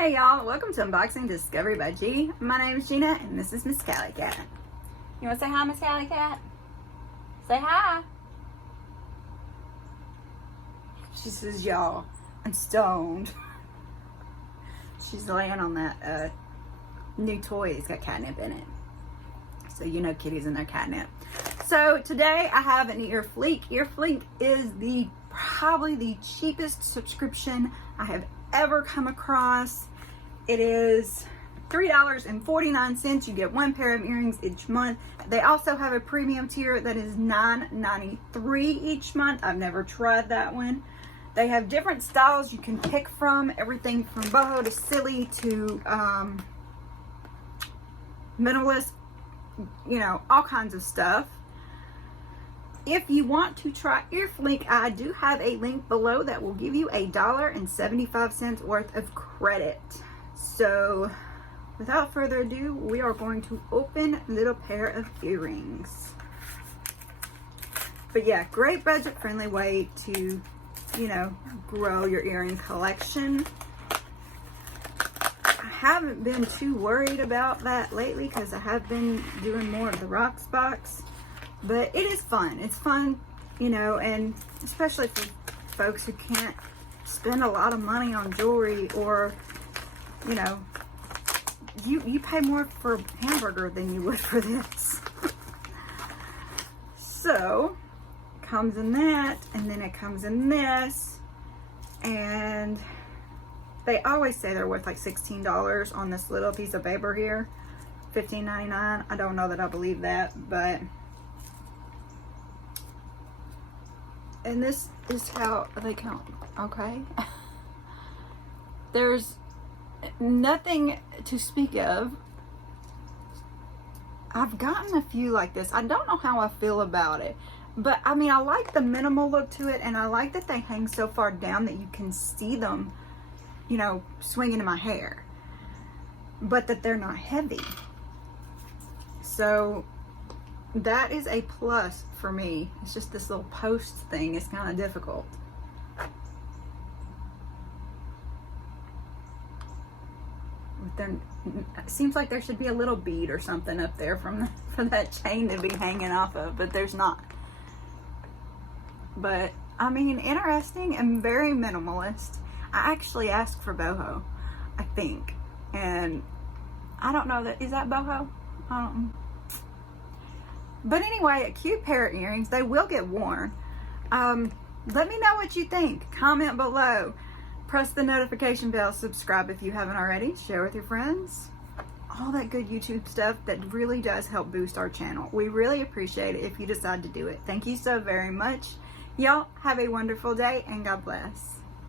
Hey y'all, welcome to Unboxing Discovery by G. My name is Gina and this is Miss Cali Cat. You want to say hi, Miss Cali Cat? Say hi. She says, y'all, I'm stoned. She's laying on that new toy. It's got catnip in it. So you know kitties and their catnip. So today I have an Earfleek. Earfleek is probably the cheapest subscription I have ever come across. It is $3.49. You get one pair of earrings each month. They also have a premium tier that is $9.93 each month. I've never tried that one. They have different styles you can pick from, everything from boho to silly to minimalist, you know, all kinds of stuff. If you want to try Earfleek, I do have a link below that will give you $1.75 worth of credit. So without further ado, we are going to open a little pair of earrings. But yeah, great budget friendly way to, you know, grow your earring collection. I haven't been too worried about that lately because I have been doing more of the rocks box. But it is fun. It's fun, you know, and especially for folks who can't spend a lot of money on jewelry, or, you know, you pay more for a hamburger than you would for this. So, it comes in that, and then it comes in this, and they always say they're worth like $16 on this little piece of paper here. $15.99. I don't know that I believe that, but... And this is how they count, okay? There's nothing to speak of. I've gotten a few like this. I don't know how I feel about it. But, I mean, I like the minimal look to it. And I like that they hang so far down that you can see them, you know, swinging in my hair. But that they're not heavy. So... that is a plus for me. It's just this little post thing is kind of difficult. Then it seems like there should be a little bead or something up there for that chain to be hanging off of, but there's not. But I mean, interesting and very minimalist. I actually asked for boho, I think, and I don't know that is that boho. I don't know. But anyway, a cute pair of earrings. They will get worn. Let me know what you think. Comment below. Press the notification bell. Subscribe if you haven't already. Share with your friends. All that good YouTube stuff that really does help boost our channel. We really appreciate it if you decide to do it. Thank you so very much. Y'all have a wonderful day and God bless.